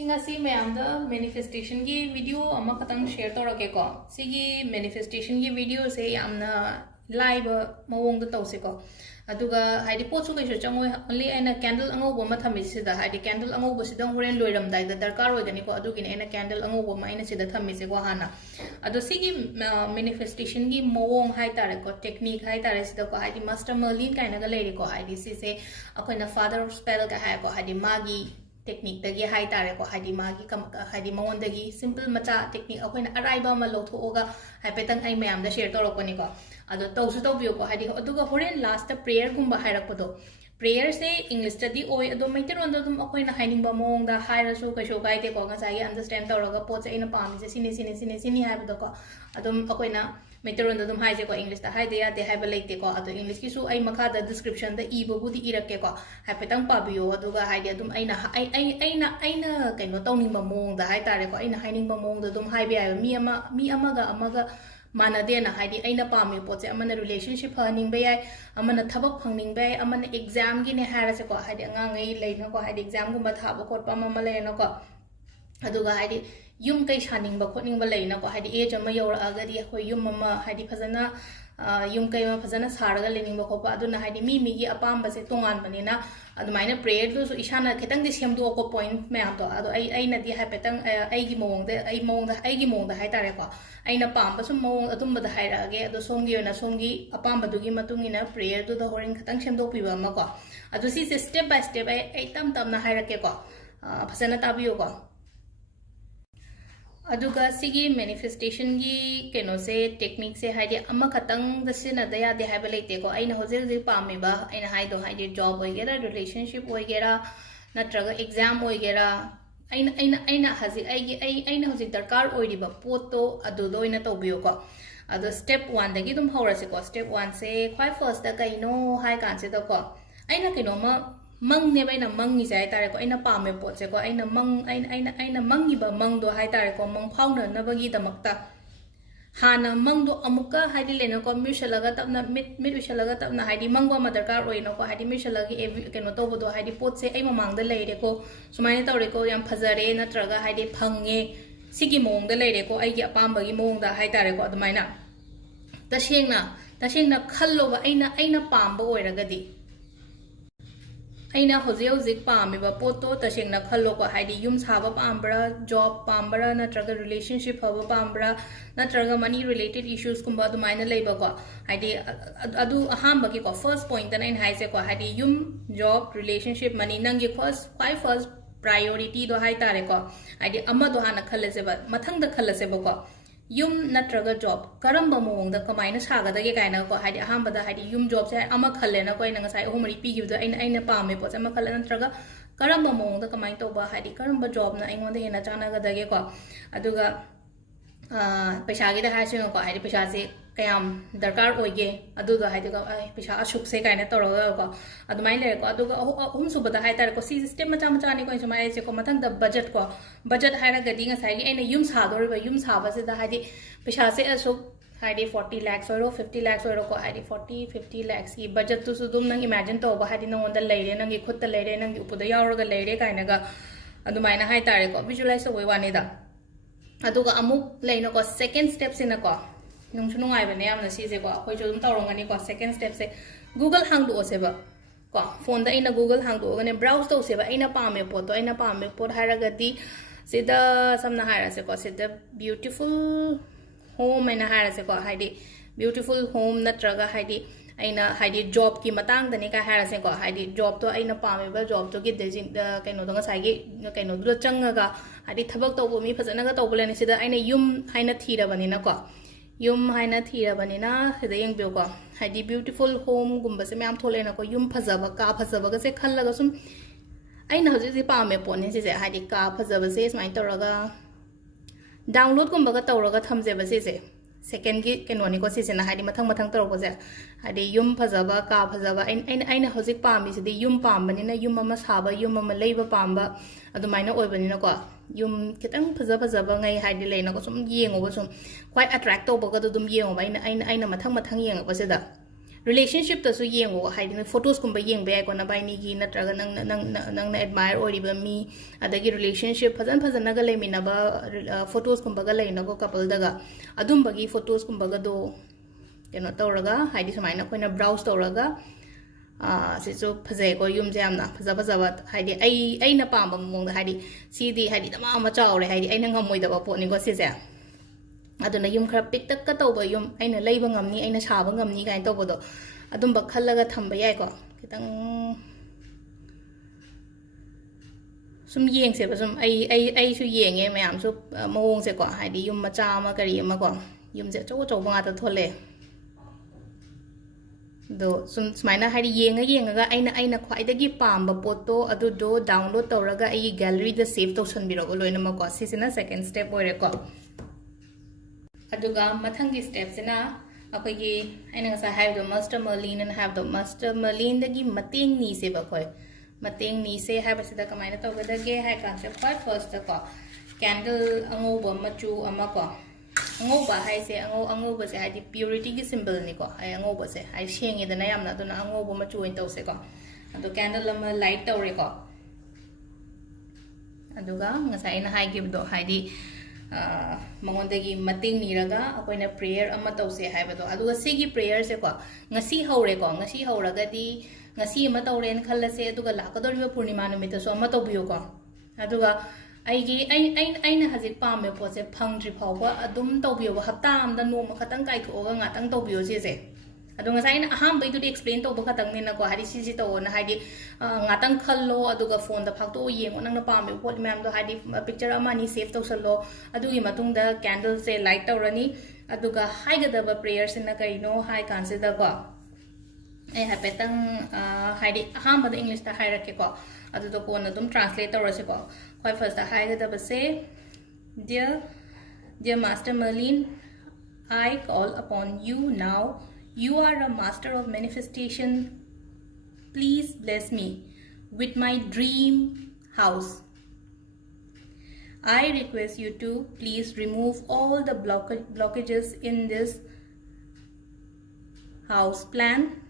Ingasi mayamda manifestation gi video ama katang share torake ko. Sigi manifestation gi video se yamna live mawong da tawse ko. Aduga haidi potsu kaisu changoi only aina candle angobo ma thammi sida haidi candle angobo sida horen loiram dai da darkar oigani ko adugine aina candle angobo ma aina sida thammi se ko hana. Ado sigi manifestation gi mawong hai tare ko technique hai tare sida ko haidi master Merlin kaina ga leiri ko haidi sise akoina father of spell ka hai ko haidi magi technique dagi hai tare ko haidi magi haidi mawon dagi simple macha technique akoina araiba ma lotho oga hai petang ai mayam da share torok ni ko ado tawsu tawbiyo ko haidi aduga horen last ta prayer gumba hairakpodo prayer se english study oi ado maiteron da dum akoina hainingba mawong da hairasu kaisho kaite ko ngasai understand tawraga pot se ina pami se sini haibdo ko adum akoina maiteron da dum haise ko english ta haide ya de haiba leite ko ado english ki su ai makha da description da ibo budi irake ko haipetang pabiyo aduga haide adum aina kaino tawningba mawong da haitare ko aina hainingba mawong da dum haibe ya mi amaga manade na haidi aina pami poche amana relationship haning bay amana thabak phangning bay amana exam gi ne hara se ko haidi angangai leina ko haidi exam gumba thaba ko pa mama leina ko aduga haidi yum kai shaning ba khotning ba leina ko haidi age ama yora agadi khoi yum mama haidi phazana yum kai ma phazana saraga lening ba khopa aduna haidi mi gi apam ba se tongan banina adumaina prayer du so ishana khitang di sem do ko point me am to ado ai na di ha petang ai gi mong da hai tare ko aina pam ba sum mong atum ba da hai ra ge ado song gi na song gi apam ba du gi matung ina prayer du da horing khitang sem do pi ba ma ko ado si step by step ai tam na hai ra ke ko phasana tabiyo ko aduga sigi manifestation gi keno se technique se haidi amma khatang da sina da ya de haiba leite ko aina hoje pame ba aina haido haidi job oigera relationship oigera natraga exam oigera aina hazi aina hoji darkar oiriba poto adudo ina tobiyo ko ado step 1 dagi dum horase ko step 1 se khwai first da kaino hai kan se da ko aina kino ma mang ne baina mang ni sai tare ko aina pame pot se ko aina mang gi ba mang do hai tare ko mang phauna na bagi damakta hana mang do amuka haidi lena ko mishalaga tapna mit mishalaga tapna haidi mang ba ma darkar oi no ko haidi mishalagi keno to bodo haidi pot se ai mamang da leire ko sumaine tawre ko yam phazare natraga haidi phange sigi mong da leire ko ai gi apam bagi mong da hai tare ko adumaina tasengna khallo ba aina pamba oiragadi aina hoje pami ba poto tasengna khallo ko haidi yum saba pambra job pambra natraga relationship haba pambra natraga money related issues kumba du maina leiba ko haidi adu aham bagi ko first point na in haise ko haidi yum job relationship money nangi first priority do hai tare ko haidi amma do hana khallase ba mathang da khallase ba ko yum natraga job karamba mong da kamaina saga da ge kaina ko haidi aham bada haidi yum job se ama khalle na ko ina ngasai ohumari pi gi do aina pame po ama khalle natraga karamba mong da kamain to ba haidi karamba job na aingon da hena chana ga da ge ko aduga paisa gi da ha se ko haidi paisa se kayam darkar oige aduga haidi ko paisa ashuk se kaina to ro ko adumai le ko aduga hum su bada hai tar ko si system macha ni ko isma se ko mathang da budget haira gadi ngasai gi aina yum sa do ba yum sa ba se da haidi paisa se ashuk haidi 40 lakhs or 50 lakhs or ko haidi 40-50 lakhs ki budget tu su dum nang imagine to ba haidi nang on da leire nang gi khut da leire nang gi upuda yaur ga leire kaina ga adumai na hai tare ko visualize so wani da aduga amuk leino ko second step sina ko nung sunungai bane amna si se ko khoi jodum tawrongani ko second step se google hang do se ba ko phone da ina google hang do gane browse to se ba ina pame pot haraga di sida samna haira se ko sida beautiful home ina haira se ko haidi beautiful home natraga haidi aina haidi job ki matang dani ka haira se ko haidi job to aina pame ba job to gi dejin da kaino do ngasai gi kaino do changaga haidi thabak to bo mi phajana ga to bolani sida aina yum haina thira bani na ko yum haina thira bani na sida yeng bio ko haidi beautiful home gumba se myam thole na ko yum phajaba ka phajaba ga se khalla ga sum aina hoji ji pame pon ni se haidi ka phajaba se smai to raga download gumba ga to raga thamje ba se second gi keno ni ko si se na haidi mathang to ro se haidi yum phajaba ka phajaba aina hoji pami se di yum pam bani na yum ama saba yum ama leiba pamba adumaina oi bani na ko yum kitang phajaba ngai haidi leina ko sum yengo ba sum quite attract to ba ga dum yengo ba aina mathang yeng ba se da relationship tasu yengo haiding photos kumba yeng be ko na bai ni gi natraga nang na admire oriba mi adagi relationship phajan ga le mina ba photos kumba ga le na ko couple daga adum bagi photos kumba ga do tawraga haidi sumaina koina browse tawraga sisu phazai ko yum jamna phaja ba haidi ai na pamba mong da haidi sidi haidi tama ma chawre haidi ai na ngamoi da ba potni ko sise aduna yum khara pik tak ka tawba yum aina leiba ngamni aina saba ngamni kain tawbodo adum ba khallaga thamba yai ko kitang sum yeng se ba sum ai su yeng e mayam su mawong se ko haidi yum macha ma kari ma ko yum je chow ba ta thole do sum smaina haidi yenga aina khwai da gi pamba photo adu do download tawraga ai gallery da save to san biro loina ma ko sisina second step oire ko aduga mathangi step sina akogi aina sa have the master Merlin and have the master Merlin dagi mateng ni se ba koi mateng ni se have sida kamaina to ga dage hai concept first ko candle ango ba machu ama ko ango ba hai se ango ba se hai di purity gi symbol ni ko ai ango ba se ai sheng ida na yam na to na ango ba machu in to se ko adu candle ama light to re ko aduga ngasa ina hai give do hai di mangondagi mating niraga akoina prayer ama tawse haibado aduga sigi prayer se ko ngasi hauraga di ngasi ama tawren khallase aduga lakadoriba purnima numita so ama tawbiyo ko aduga aina hajik pame pose phangdri phawba adum tawbiyo hapta amda noma khatang kai khoga ngatang tawbiyo se adung ngasai na aham bai tu explain to baka tang ni na ko hari si to na hari ngatang khallo aduga phone da phak to yeng nang na pam pot ma'am do hari picture ama ni save to sallo adugi matung da candle se light to rani aduga hai ga da prayer sin na kai no hai consider ko ai ha petang hari aham da english ta hai rakke ko adu to ko na dum translate to rase ko khoi first da hai ga da say dear master Merlin, I call upon you now. You are a master of manifestation. Please bless me with my dream house. I request you to please remove all the blockages in this house plan.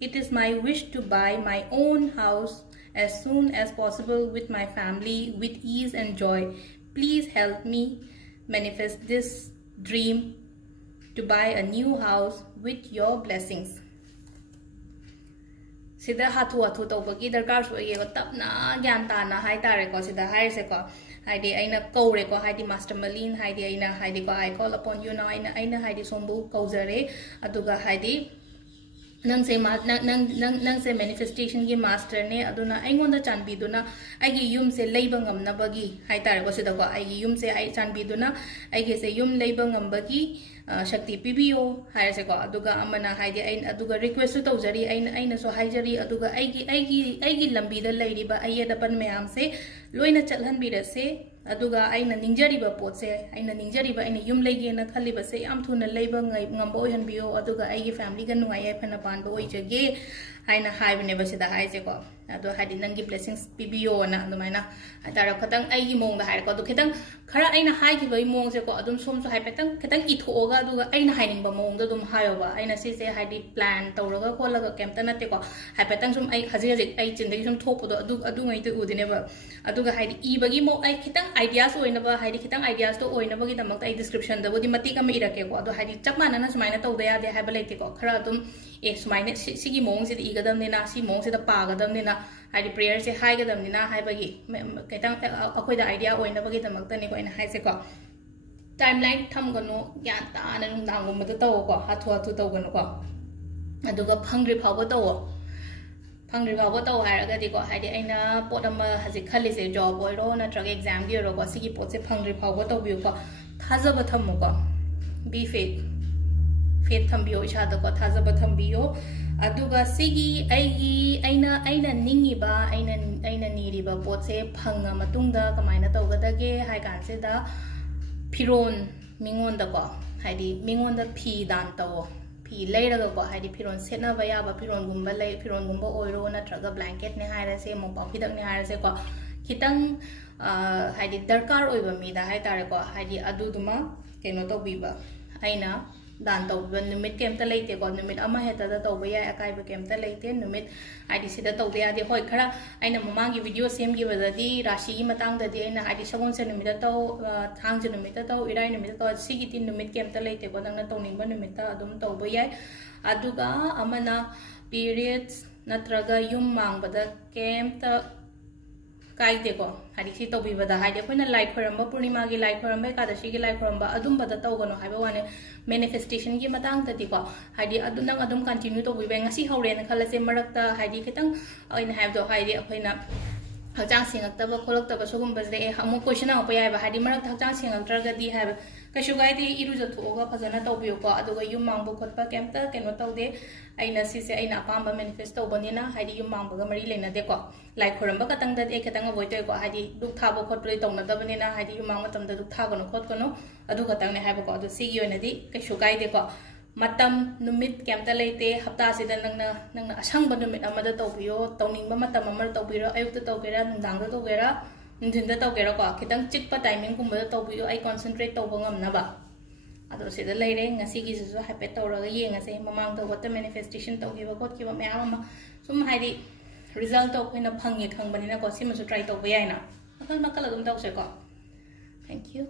It is my wish to buy my own house as soon as possible with my family with ease and joy. Please help me manifest this dream to buy a new house with your blessings. Sida hathu tawbagi darkar su ye tapna gyan ta na hai tare ko sida hai se ko haidi aina kore ko haidi master Merlin haidi aina haidi ko I call upon you now aina haidi sombu kauzare aduga haidi nang se manifestation gi master ne aduna aingonda chanbi duna aigi yum se leiba ngamna bagi hai tare ko sida ko aigi yum se ai chanbi duna aigi se yum leiba ngambagi shakti pibiyo hai se ko aduga amana haidi ain aduga request to tawjari aina so haijari aduga aigi lambi da leiriba ayeda pan mayam se loina chalhan bi rase aduga aina ningjari ba pot se aina ningjari ba aina yum lege na khali ba se am thuna leiba ngai ngamba oihan biyo aduga aigi family ga nuai ai phana pan bo oijage aina haibne ba se da hai se ko ado hadi nangi blessings pibiyo na adumaina atara khatang aigi mong da hai ko adu khitang khara aina hai ki bai mong se ko adum som so hai petang khitang ithoga aduga aina haining ba mong da dum hayo ba aina se hadi plan tawraga kholaga kemta na te ko hai petang sum ai haji ai chindagi sum thopo do adu ngai te udine ba aduga hadi I bagi mo ai khitang ideas oina ba hadi khitang ideas to oina bagi damak ai description da bodi mati kam irake ko adu hadi chakmana na sumaina tawda ya de hai ba lete ko khara dum sumaina sigi mong se igadam ne na si mong se da pagadam ne na hadi prayer se hai gadam ni na hai bagi kaitang akoi da idea oina bagi damak ta ne ko ina hai se ko timeline tham gano gyan ta na nung dang gum ta to ko hathu to gano ko aduga phangri phawa to hai raga di ko hai di aina pot ama haji khali se job oiro na track exam gi ro ko sigi pot se phangri phawa to bi ko thajaba thammo ko be faith thambiyo isha da ko thajaba thambiyo aduga sigi aina ningi ba aina niri ba pot se phanga matungda kamaina tawgadage hai kan se da piron mingon da ko haidi mingon da phi dan tawo phi leiraga ko haidi piron setna ba ya ba piron gumba oiro na traga blanket ne haira se mo pa phidak ne haira se ko kitang haidi darkar oiba mi da hai tare ko haidi aduduma keno to biba aina dan tauba numit kemta leite ko numit ama heta da tauba ya akai ba kemta leite numit haidi sida tauba ya de hoi khara aina mamangi video sem gi bada di rashi gi matang da di aina haidi sagon se numit tau thang je numit tau irai numit tau sigi tin numit kemta leite ko nang na tauning ba numit ta adum tauba ya aduga amana periods natraga yum mang bada kemta kai de ko hadi si to bibada haide koina light khoramba purnima gi light khoramba ekadashi gi light khoramba adum bada to gono haiba wane manifestation gi matang ta di ko hadi adunang adum continue to bibe ngasi hauren khalase marakta hadi kitang oina have do haide akoina hachang singakta kholakta sugum bazde amu question apa ya ba hadi marakta hachang singaktra di have kashugai di iru jathoga phajana tawbiyo ko aduga yum mangbu khotpa kemta keno tawde aina sise aina apamba manifest tawbanina hadi yum mangbu ga mari lena de ko lai khoramba katang da e katang avoid to ko hadi duk thabo khotpre tawna dabanina hadi yum mang matam da duk thagono khot kono adu katang ne haiba ko adu sigi oina di kashugai de ko matam numit kemta leite hapta sida nangna asangba numit amada tawbiyo tawningba matam amar tawbiro ayukta tawgera nungdangda tawgera Nindinda tau kera ko kitang chikpa timing kumba tau biyo ay concentrate tau bangam na ba ado sida laire ngasi gi su happy tau raga ye ngase mamang tau wata manifestation tau gi ba kot ki ba me ama sum haidi result tau ko na phangi khang bani na ko sima su try tau ba yai na makal makal adum tau se ko thank you